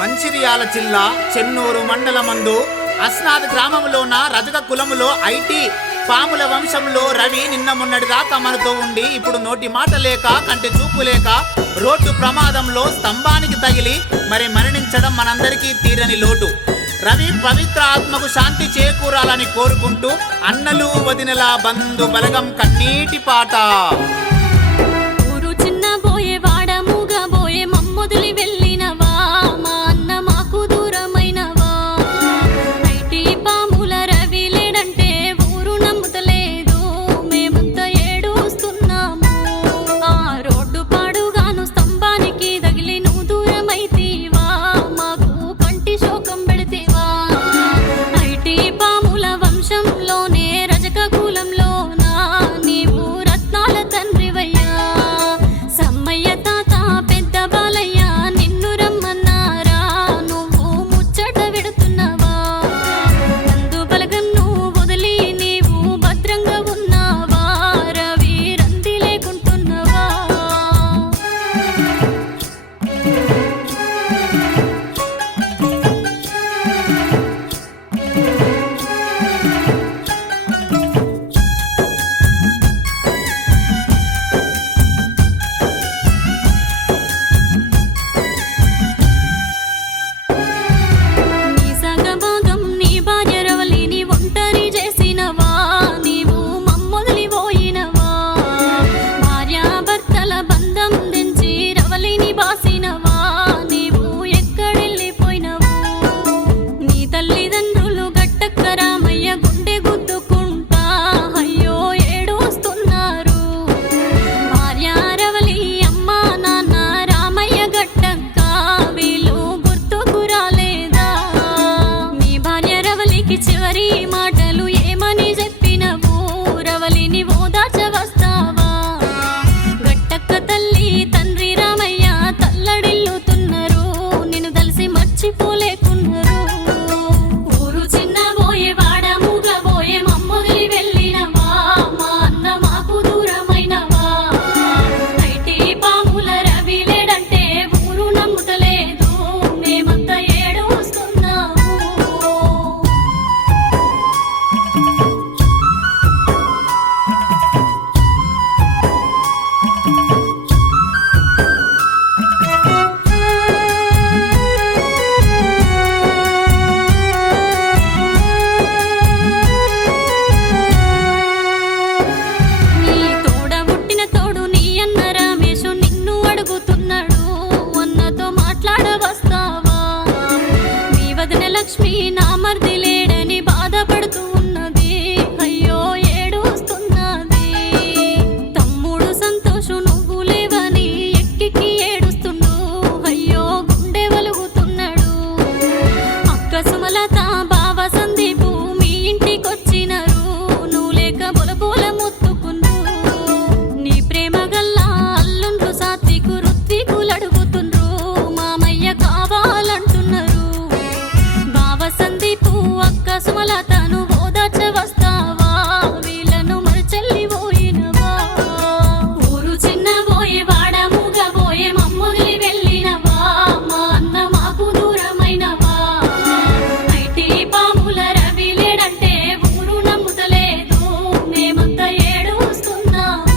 మంచిర్యాల జిల్లా చెన్నూరు మండలమందు అస్నాద్ గ్రామంలోన రజక కులములో ఐటీ పాముల వంశంలో రవి నిన్న మొన్నటి దాకా మనతో ఉండి ఇప్పుడు నోటి మాట లేక కంటి చూపు లేక రోడ్డు ప్రమాదంలో స్తంభానికి తగిలి మరి మరణించడం మనందరికీ తీరని లోటు. రవి పవిత్ర ఆత్మకు శాంతి చేకూరాలని కోరుకుంటూ అన్నలు వదినల బంధు బలగం కన్నీటి పాట. మొదలి వెళ్ళినవా మా అన్న మాకు దూరమైనవా, ఐటీ పాముల రవి లేడంటే ఊరు నమ్ముతలేదు, మేమంతా ఏడుస్తున్నాము. ఆ రోడ్డు పాడుగాను స్తంభానికి తగిలి నువ్వు దూరమైతీవా, మాకు కంటి శోకం పెడితేవా. ఐటీ పాముల వంశంలోనే రజక కులంలోనా నీవు రత్నాల తండ్రివయ్యా. సమ్మయ్య తాత పెద్ద బాలయ్య నిన్ను రమ్మన్నారా, నువ్వు ముచ్చట విడుతున్నావా. బంధు బలగం నువ్వు వదిలి నీవు భద్రంగా ఉన్నావా, రవి రంది లేకుంటున్నావా. నీ సగభాగం నీ భార్య రవలిని ఒంటరి చేసినవా, నీవు మమ్మొదిలి పోయినవా. భార్యాభర్తల బంధం తెంచి రవలిని బాసినవా, నీవు ఎక్కడెళ్ళిపోయినవు. నీ తల్లిదండ్రులు గట్టక్క రామయ్య గుండె గుద్దుకుంటా అయ్యో ఏడుస్తున్నారు. భార్య రవలి అమ్మ నాన్న రామయ్య గట్టక్క వీళ్ళు గుర్తుకు రాలేదా. నీ భార్య రవలికి చివరి మాటలు ఏమని చెప్పినవు, రవలిని ఓదార్చ వస్తావా. గట్టక్క తల్లి తండ్రి రామయ్య తల్లడిల్లుతున్నారు, నిన్ను తలిసి మర్చిపోలేకున్నారు. ఊరు చిన్నబోయే వాడ మూగబోయే మమ్మొదిలి వెళ్ళినవా, మా అన్న మాకు దూరమైనవా. ఐటీ పాముల రవి లేడంటే ఊరు నమ్ముతలేదు, మేమంతా ఏడుస్తున్నాము. నీ తోడ పుట్టిన తోడు నీ అన్న రమేషు నిన్ను అడుగుతున్నాడు, అన్నతో మాట్లాడ వస్తావా. నీ వదిన లక్ష్మి నా మర్ది లేడని బాధపడుతూ ఉన్నది, అయ్యో ఏడుస్తున్నది. తమ్ముడు సంతోషు నువ్వు లేవని ఎక్కికి ఏడుస్తుండు, అయ్యో గుండె వలుగుతున్నాడు. అక్క సుమలత బావ సందీపు మీ ఇంటికొచ్చినారు, నువ్వు లేక బొలబోల ముత్తుకుండు. నీ ప్రేమ గల్లా అల్లుండ్రు సాత్వికు రుత్వికులు అడుగుతుండ్రు, మామయ్య కావాలంటున్నారు. బావ సందీపు అక్క సుమలతను ఓదార్చ వస్తావా, వీళ్ళను మరచెల్లి పోయినవా. ఊరు చిన్నబోయే వాడ మూగబోయే మమ్మొదిలి వెళ్ళినవా, మా అన్న మాకు దూరమైనవా. ఐటీ పాముల రవి లేడంటే ఊరు నమ్ముతలేదు, మేమంతా ఏడుస్తున్నాము.